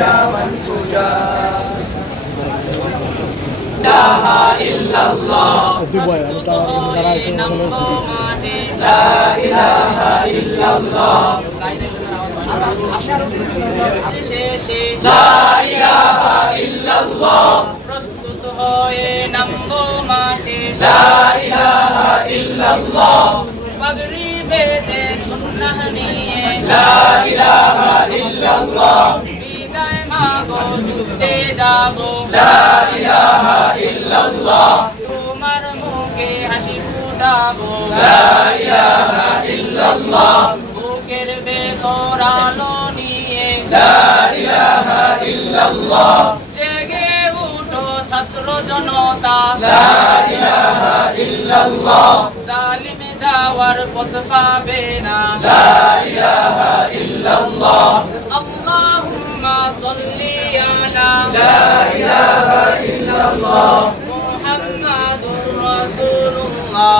पूजा मन पूजा इलाहा इल्लल्लाह ला इलाहा इल्लल्लाह শেষে লা ইলাহা ইল্লাল্লাহ প্রস্তুত হয়ে নামবো মাঠে লা ইলাহা ইল্লাল্লাহ পাগড়ি বেঁধে সুন্নাহ নিয়ে লা ইলাহা ইল্লাল্লাহ বিদায় মাগো যুদ্ধে যাবো লা ইলাহা ইল্লাল্লাহ তোমার মুখে হাসি ফুটাবো লা ইলাহা ইল্লাল্লাহ বুকের ভেতর আলো নিয়ে লা ইলাহা ইল্লাল্লাহ জেগে উঠো ছাত্র জনতা লা ইলাহা ইল্লাল্লাহ জালিম যাওয়ার পথ পাবে না লা ইলাহা ইল্লাল্লাহ আল্লাহুম্মা সাল্লি আলা লা ইলাহা ইল্লাল্লাহ মুহাম্মাদুর রাসূলুল্লাহ